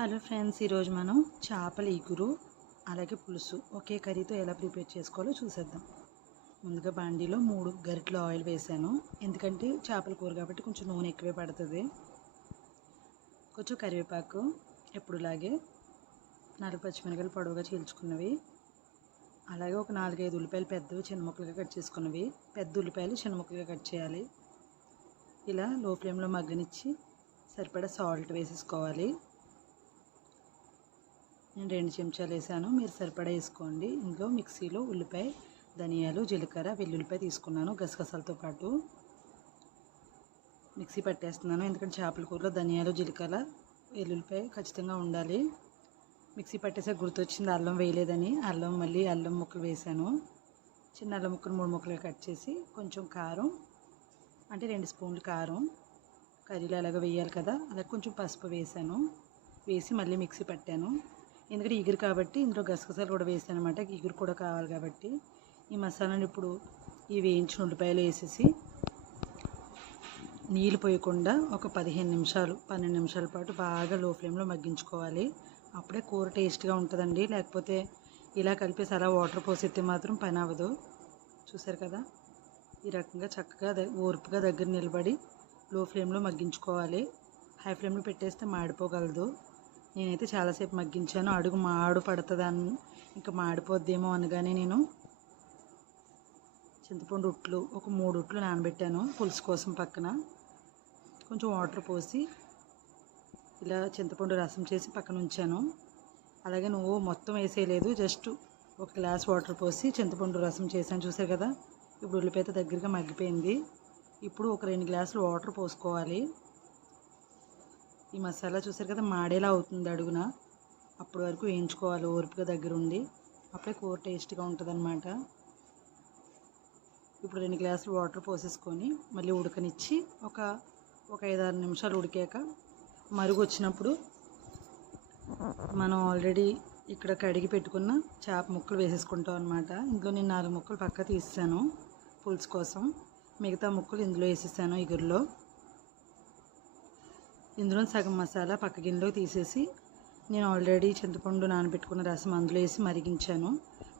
Hello friends ఈరోజు మనం చేపల ఇగురు అలాగే పులుసు ఒకే కర్రీతో ఎలా ప్రిపేర్ చేసుకోవాలో చూసేద్దాం. ముందుగా బాండీలో మూడు గరిటెలు ఆయిల్ వేసాను. ఎందుకంటే చేపల కూర కాబట్టి కొంచెం నూనె ఎక్కువే పడుతుంది. కొంచెం కరివేపాకు ఎప్పుడులాగే నాలుగు పచ్చిమిరకాయలు పొడవుగా చీల్చుకున్నవి. అలాగే ఒక నాలుగైదు ఉల్లిపాయలు పెద్దవి చిన్న ముక్కలుగా కట్ చేసుకున్నవి. పెద్ద ఉల్లిపాయలు చిన్న ముక్కలుగా కట్ చేయాలి. ఇలా లో ఫ్లేమ్లో మగ్గనిచ్చి సరిపడా సాల్ట్ వేసేసుకోవాలి. నేను రెండు చెంచాలు వేసాను. మీరు సరిపడా వేసుకోండి. ఇందులో మిక్సీలో ఉల్లిపాయ ధనియాలు జీలకర్ర వెల్లుల్లిపాయ తీసుకున్నాను గసగసాలతో పాటు. మిక్సీ పట్టేస్తున్నాను. ఎందుకంటే చేపల కూరలో ధనియాలు జీలకర్ర వెల్లుల్లిపాయ ఖచ్చితంగా ఉండాలి. మిక్సీ పట్టేసే గుర్తొచ్చింది అల్లం వేయలేదని. అల్లం మళ్ళీ అల్లం ముక్కలు వేసాను. చిన్న అల్లం ముక్కలు మూడు ముక్కలుగా కట్ చేసి కొంచెం కారం అంటే రెండు స్పూన్లు కారం. కర్రీలో అలాగ వేయాలి కదా. అలా కొంచెం పసుపు వేసాను. వేసి మళ్ళీ మిక్సీ పట్టాను. ఎందుకంటే ఇగురు కాబట్టి ఇందులో గసగసాలు కూడా వేసాను అనమాట ఇగురు కూడా కావాలి కాబట్టి ఈ మసాలాను ఇప్పుడు ఈ వేయించిన ఉల్లిపాయలు వేసేసి నీళ్ళు పోయకుండా ఒక పదిహేను నిమిషాలు పన్నెండు నిమిషాల పాటు బాగా లో ఫ్లేమ్లో మగ్గించుకోవాలి. అప్పుడే కూర టేస్ట్గా ఉంటుందండి. లేకపోతే ఇలా కలిపేసి అలా వాటర్ పోసేస్తే మాత్రం పని అవ్వదు. చూసారు కదా? ఈ రకంగా చక్కగా ఓర్పుగా దగ్గర నిలబడి లో ఫ్లేమ్లో మగ్గించుకోవాలి. హై ఫ్లేమ్లో పెట్టేస్తే మాడిపోగలదు. నేనైతే చాలాసేపు మగ్గించాను. అడుగు మాడు పడుతుందని ఇంకా మాడిపోద్దేమో అనగానే నేను చింతపండు ఉట్లు ఒక మూడు ఉట్లు నానబెట్టాను పులుసు కోసం పక్కన. కొంచెం వాటర్ పోసి ఇలా చింతపండు రసం చేసి పక్కన ఉంచాను. అలాగే నువ్వు మొత్తం వేసేయలేదు జస్ట్ ఒక గ్లాస్ వాటర్ పోసి చింతపండు రసం చేశాను. చూసారు కదా? ఇప్పుడు ఉల్లిపాయ దగ్గరగా మగ్గిపోయింది. ఇప్పుడు ఒక రెండు గ్లాసులు వాటర్ పోసుకోవాలి. మసాలా చూసారు కదా మాడేలా అవుతుంది అడుగున. అప్పటి వరకు వేయించుకోవాలి ఓర్పుగా దగ్గర ఉండి అప్పుడే కూర టేస్ట్గా ఉంటుంది ఇప్పుడు రెండు గ్లాసులు వాటర్ పోసేసుకొని మళ్ళీ ఉడకనిచ్చి ఒక ఒక ఐదారు నిమిషాలు ఉడికాక మరుగు వచ్చినప్పుడు మనం ఆల్రెడీ ఇక్కడ కడిగి పెట్టుకున్న చేప ముక్కలు వేసేసుకుంటాం అనమాట ఇందులో నేను నాలుగు ముక్కలు పక్క తీసాను పులుసు కోసం. మిగతా ముక్కలు ఇందులో వేసేసాను ఇగురులో. ఇందులో సగం మసాలా పక్క గిన్నెలో తీసేసి నేను ఆల్రెడీ చింతపండు నానబెట్టుకున్న రసం అందులో వేసి మరిగించాను.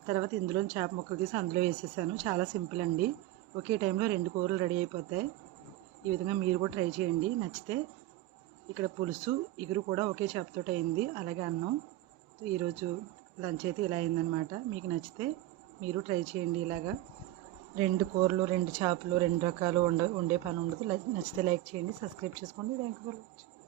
తర్వాత ఇందులో చేప ముక్కలు తీసి అందులో వేసేసాను. చాలా సింపుల్ అండి. ఒకే టైంలో రెండు కూరలు రెడీ అయిపోతాయి. ఈ విధంగా మీరు కూడా ట్రై చేయండి. నచ్చితే ఇక్కడ పులుసు ఇగురు కూడా ఒకే చేపతో అయింది. అలాగే అన్నం. ఈరోజు లంచ్ అయితే ఇలా అయిందనమాట మీకు నచ్చితే మీరు ట్రై చేయండి ఇలాగా. రెండు కూరలు రెండు చేపలు రెండు రకాలు ఉండ ఉండే పని ఉండదు. నచ్చితే లైక్ చేయండి సబ్స్క్రైబ్ చేసుకోండి. Thank you for watching.